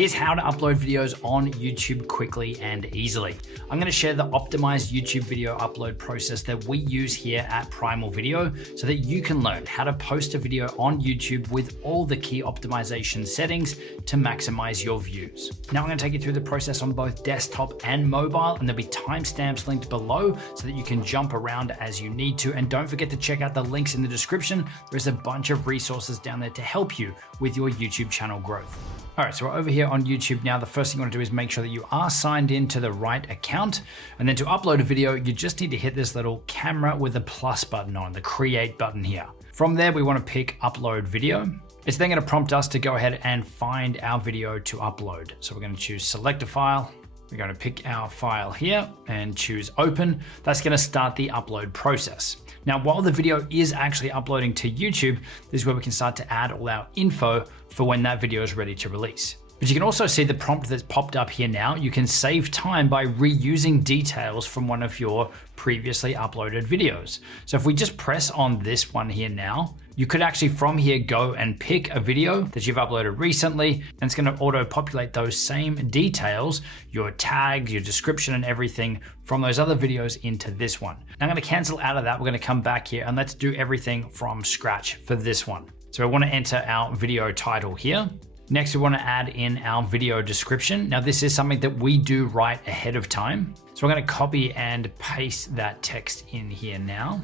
Here's how to upload videos on YouTube quickly and easily. I'm going to share the optimized YouTube video upload process that we use here at Primal Video so that you can learn how to post a video on YouTube with all the key optimization settings to maximize your views. Now I'm going to take you through the process on both desktop and mobile, and there'll be timestamps linked below so that you can jump around as you need to. And don't forget to check out the links in the description. There's a bunch of resources down there to help you with your YouTube channel growth. All right, so we're over here on YouTube now. The first thing you want to do is make sure that you are signed into the right account. And then to upload a video, you just need to hit this little camera with a plus button on, the create button here. From there, we want to pick upload video. It's then going to prompt us to go ahead and find our video to upload. So we're going to choose select a file. We're going to pick our file here and choose open. That's going to start the upload process. Now, while the video is actually uploading to YouTube, this is where we can start to add all our info for when that video is ready to release. But you can also see the prompt that's popped up here now. You can save time by reusing details from one of your previously uploaded videos. So if we just press on this one here now, you could actually from here go and pick a video that you've uploaded recently, and it's going to auto populate those same details, your tags, your description and everything from those other videos into this one. Now I'm going to cancel out of that. We're going to come back here and let's do everything from scratch for this one. So I want to enter our video title here. Next, we want to add in our video description. Now, this is something that we do right ahead of time. So we're going to copy and paste that text in here now.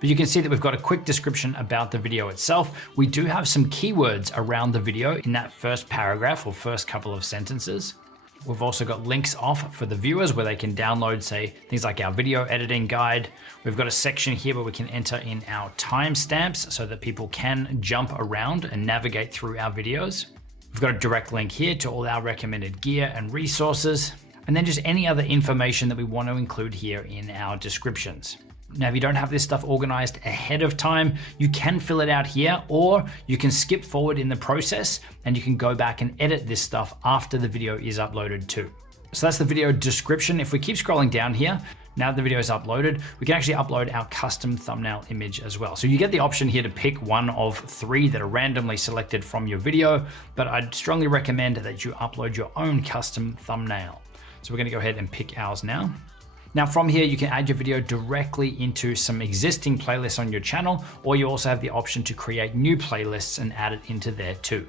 But you can see that we've got a quick description about the video itself. We do have some keywords around the video in that first paragraph or first couple of sentences. We've also got links off for the viewers where they can download, say, things like our video editing guide. We've got a section here where we can enter in our timestamps so that people can jump around and navigate through our videos. We've got a direct link here to all our recommended gear and resources, and then just any other information that we want to include here in our descriptions. Now, if you don't have this stuff organized ahead of time, you can fill it out here, or you can skip forward in the process and you can go back and edit this stuff after the video is uploaded too. So that's the video description. If we keep scrolling down here, now that the video is uploaded, we can actually upload our custom thumbnail image as well. So you get the option here to pick one of 3 that are randomly selected from your video, but I'd strongly recommend that you upload your own custom thumbnail. So we're going to go ahead and pick ours now. Now from here, you can add your video directly into some existing playlists on your channel, or you also have the option to create new playlists and add it into there too.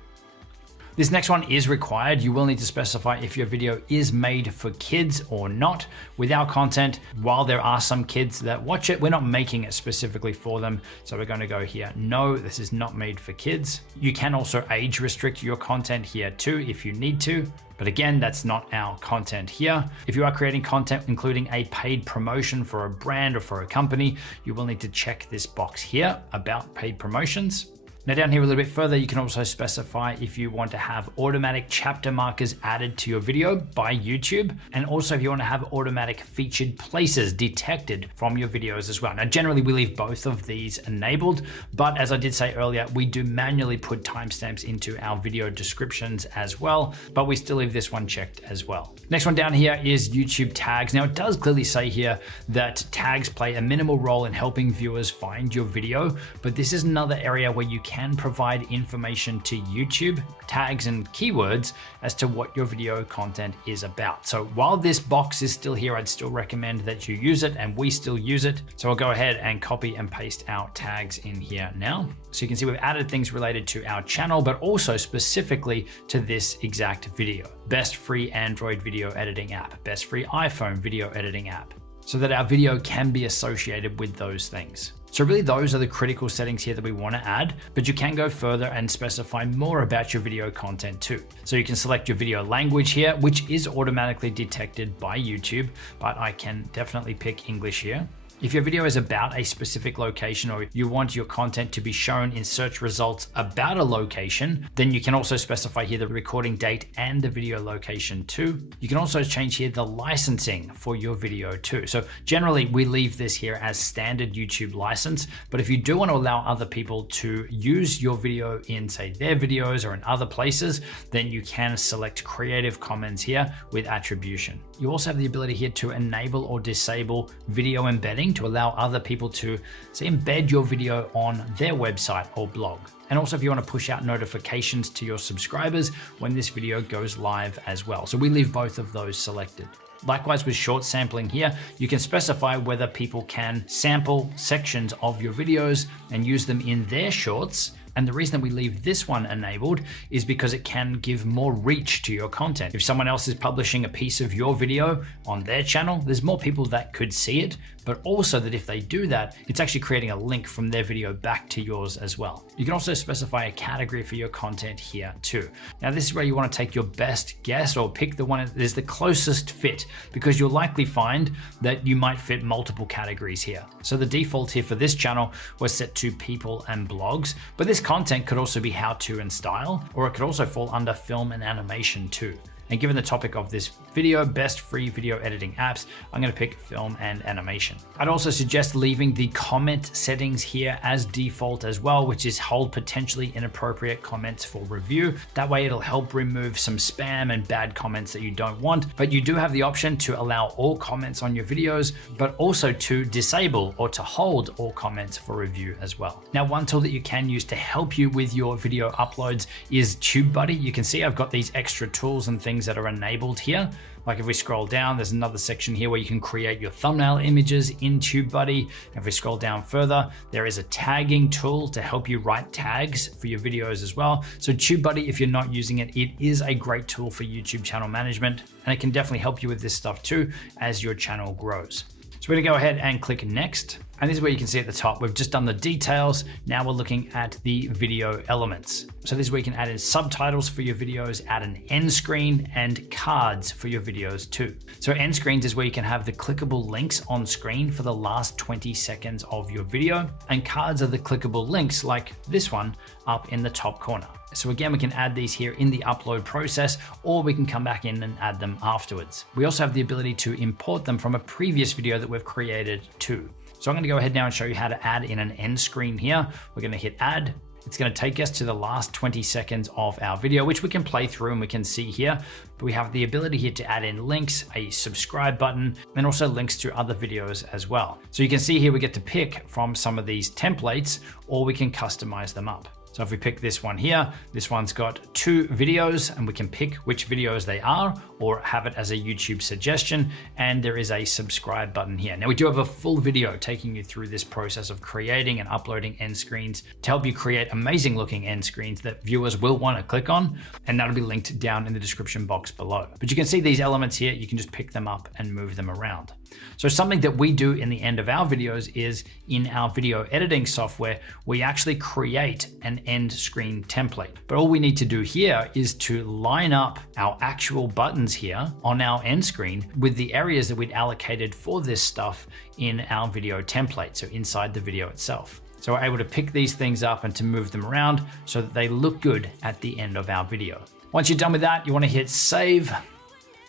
This next one is required. You will need to specify if your video is made for kids or not. With our content, while there are some kids that watch it, we're not making it specifically for them. So we're going to go here, no, this is not made for kids. You can also age restrict your content here too if you need to. But again, that's not our content here. If you are creating content including a paid promotion for a brand or for a company, you will need to check this box here about paid promotions. Now down here a little bit further, you can also specify if you want to have automatic chapter markers added to your video by YouTube, and also if you want to have automatic featured places detected from your videos as well. Now generally we leave both of these enabled, but as I did say earlier, we do manually put timestamps into our video descriptions as well, but we still leave this one checked as well. Next one down here is YouTube tags. Now it does clearly say here that tags play a minimal role in helping viewers find your video, but this is another area where you can provide information to YouTube, tags and keywords as to what your video content is about. So while this box is still here, I'd still recommend that you use it, and we still use it. So I'll go ahead and copy and paste our tags in here now. So you can see we've added things related to our channel, but also specifically to this exact video. Best free Android video editing app, best free iPhone video editing app, so that our video can be associated with those things. So really those are the critical settings here that we want to add, but you can go further and specify more about your video content too. So you can select your video language here, which is automatically detected by YouTube, but I can definitely pick English here. If your video is about a specific location, or you want your content to be shown in search results about a location, then you can also specify here the recording date and the video location too. You can also change here the licensing for your video too. So generally we leave this here as standard YouTube license, but if you do want to allow other people to use your video in, say, their videos or in other places, then you can select Creative Commons here with attribution. You also have the ability here to enable or disable video embedding to allow other people to, say, embed your video on their website or blog. And also if you want to push out notifications to your subscribers when this video goes live as well. So we leave both of those selected. Likewise with short sampling here, you can specify whether people can sample sections of your videos and use them in their shorts. And the reason that we leave this one enabled is because it can give more reach to your content. If someone else is publishing a piece of your video on their channel, there's more people that could see it, but also that if they do that, it's actually creating a link from their video back to yours as well. You can also specify a category for your content here too. Now this is where you want to take your best guess or pick the one that is the closest fit, because you'll likely find that you might fit multiple categories here. So the default here for this channel was set to people and blogs, but this content could also be how to and style, or it could also fall under film and animation too. And given the topic of this video, best free video editing apps, I'm going to pick film and animation. I'd also suggest leaving the comment settings here as default as well, which is hold potentially inappropriate comments for review. That way it'll help remove some spam and bad comments that you don't want. But you do have the option to allow all comments on your videos, but also to disable or to hold all comments for review as well. Now, one tool that you can use to help you with your video uploads is TubeBuddy. You can see I've got these extra tools and things that are enabled here. Like if we scroll down, there's another section here where you can create your thumbnail images in TubeBuddy. If we scroll down further, there is a tagging tool to help you write tags for your videos as well. So TubeBuddy, if you're not using it, it is a great tool for YouTube channel management, and it can definitely help you with this stuff too as your channel grows. So we're gonna go ahead and click next. And this is where you can see at the top, we've just done the details. Now we're looking at the video elements. So this is where you can add in subtitles for your videos, add an end screen and cards for your videos too. So end screens is where you can have the clickable links on screen for the last 20 seconds of your video. And cards are the clickable links like this one up in the top corner. So again, we can add these here in the upload process, or we can come back in and add them afterwards. We also have the ability to import them from a previous video that we've created too. So I'm going to go ahead now and show you how to add in an end screen here. We're going to hit add. It's going to take us to the last 20 seconds of our video, which we can play through and we can see here. But we have the ability here to add in links, a subscribe button, and also links to other videos as well. So you can see here we get to pick from some of these templates, or we can customize them up. So if we pick this one here, this one's got 2 videos and we can pick which videos they are or have it as a YouTube suggestion. And there is a subscribe button here. Now we do have a full video taking you through this process of creating and uploading end screens to help you create amazing looking end screens that viewers will want to click on. And that'll be linked down in the description box below. But you can see these elements here, you can just pick them up and move them around. So something that we do in the end of our videos is in our video editing software, we actually create an end screen template. But all we need to do here is to line up our actual buttons here on our end screen with the areas that we'd allocated for this stuff in our video template, so inside the video itself. So we're able to pick these things up and to move them around so that they look good at the end of our video. Once you're done with that, you want to hit save.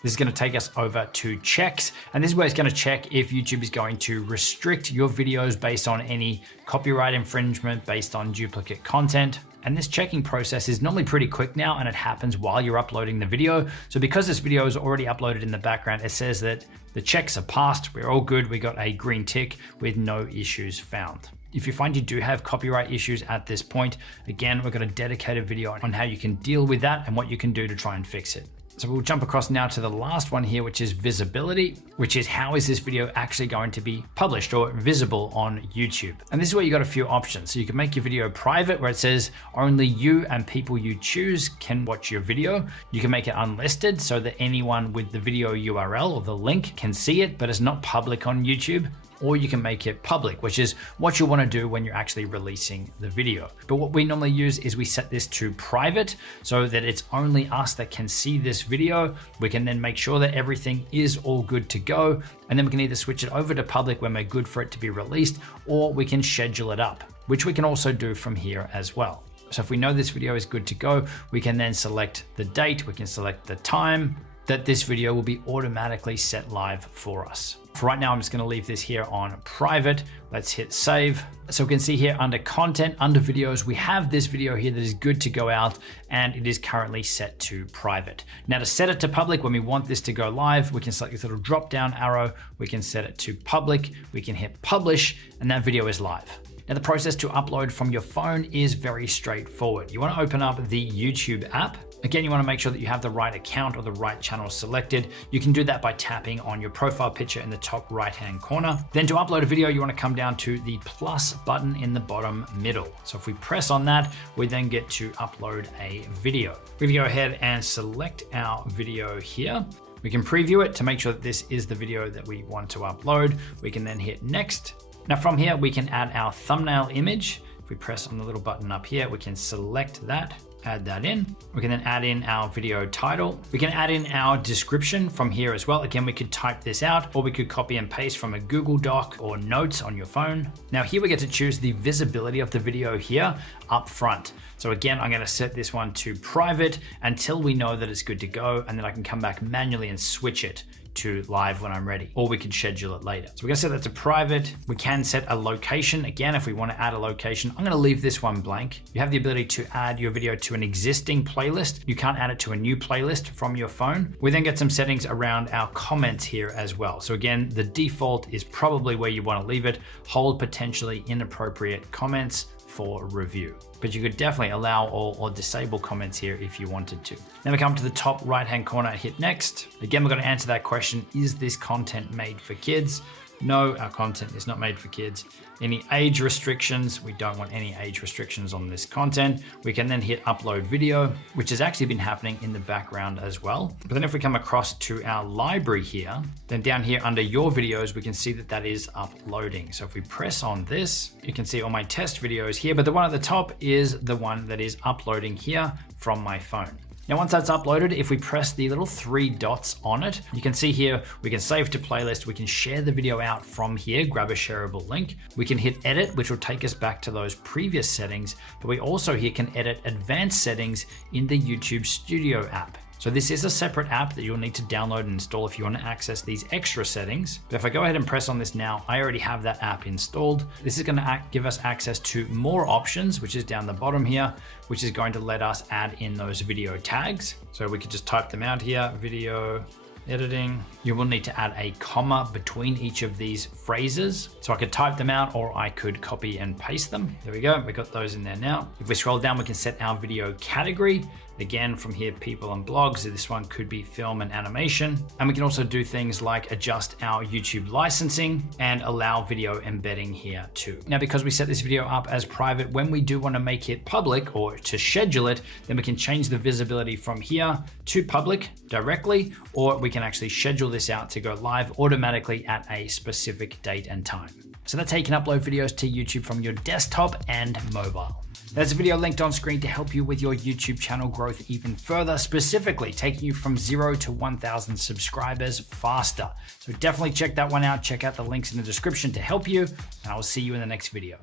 This is going to take us over to checks, and this is where it's going to check if YouTube is going to restrict your videos based on any copyright infringement, based on duplicate content. And this checking process is normally pretty quick now, and it happens while you're uploading the video. So because this video is already uploaded in the background, it says that the checks are passed, we're all good, we got a green tick with no issues found. If you find you do have copyright issues at this point, again, we've got a dedicated video on how you can deal with that and what you can do to try and fix it. So we'll jump across now to the last one here, which is visibility, which is how is this video actually going to be published or visible on YouTube? And this is where you got a few options. So you can make your video private where it says only you and people you choose can watch your video. You can make it unlisted so that anyone with the video URL or the link can see it, but it's not public on YouTube. Or you can make it public, which is what you want to do when you're actually releasing the video. But what we normally use is we set this to private so that it's only us that can see this video. We can then make sure that everything is all good to go. And then we can either switch it over to public when we're good for it to be released, or we can schedule it up, which we can also do from here as well. So if we know this video is good to go, we can then select the date, we can select the time that this video will be automatically set live for us. For right now, I'm just going to leave this here on private. Let's hit save. So we can see here under content, under videos, we have this video here that is good to go out, and it is currently set to private. Now to set it to public, when we want this to go live, we can select this little drop down arrow. We can set it to public. We can hit publish, and that video is live. Now the process to upload from your phone is very straightforward. You want to open up the YouTube app. Again, you want to make sure that you have the right account or the right channel selected. You can do that by tapping on your profile picture in the top right-hand corner. Then to upload a video, you want to come down to the plus button in the bottom middle. So if we press on that, we then get to upload a video. We can go ahead and select our video here. We can preview it to make sure that this is the video that we want to upload. We can then hit next. Now from here, we can add our thumbnail image. If we press on the little button up here, we can select that, add that in. We can then add in our video title. We can add in our description from here as well. Again, we could type this out, or we could copy and paste from a Google Doc or notes on your phone. Now here we get to choose the visibility of the video here up front. So again, I'm gonna set this one to private until we know that it's good to go, and then I can come back manually and switch it to live when I'm ready, or we could schedule it later. So we're gonna set that to private. We can set a location. Again, if we wanna add a location, I'm gonna leave this one blank. You have the ability to add your video to an existing playlist. You can't add it to a new playlist from your phone. We then get some settings around our comments here as well. So again, the default is probably where you wanna leave it. Hold potentially inappropriate comments for review. But you could definitely allow all or disable comments here if you wanted to. Then we come to the top right-hand corner, hit next. Again, we're gonna answer that question, is this content made for kids? No, our content is not made for kids. Any age restrictions? We don't want any age restrictions on this content. We can then hit upload video, which has actually been happening in the background as well. But then if we come across to our library here, then down here under your videos, we can see that that is uploading. So if we press on this, you can see all my test videos here, but the one at the top is the one that is uploading here from my phone. Now, once that's uploaded, if we press the little 3 dots on it, you can see here, we can save to playlist. We can share the video out from here, grab a shareable link. We can hit edit, which will take us back to those previous settings, but we also here can edit advanced settings in the YouTube Studio app. So this is a separate app that you'll need to download and install if you want to access these extra settings. But if I go ahead and press on this now, I already have that app installed. This is going to give us access to more options, which is down the bottom here, which is going to let us add in those video tags. So we could just type them out here, video editing. You will need to add a comma between each of these phrases. So I could type them out, or I could copy and paste them. There we go, we got those in there now. If we scroll down, we can set our video category. Again, from here, people and blogs. This one could be film and animation. And we can also do things like adjust our YouTube licensing and allow video embedding here too. Now, because we set this video up as private, when we do want to make it public or to schedule it, then we can change the visibility from here to public directly, or we can actually schedule this out to go live automatically at a specific date and time. So that's how you can upload videos to YouTube from your desktop and mobile. There's a video linked on screen to help you with your YouTube channel growth even further, specifically taking you from 0 to 1,000 subscribers faster. So definitely check that one out. Check out the links in the description to help you, and I will see you in the next video.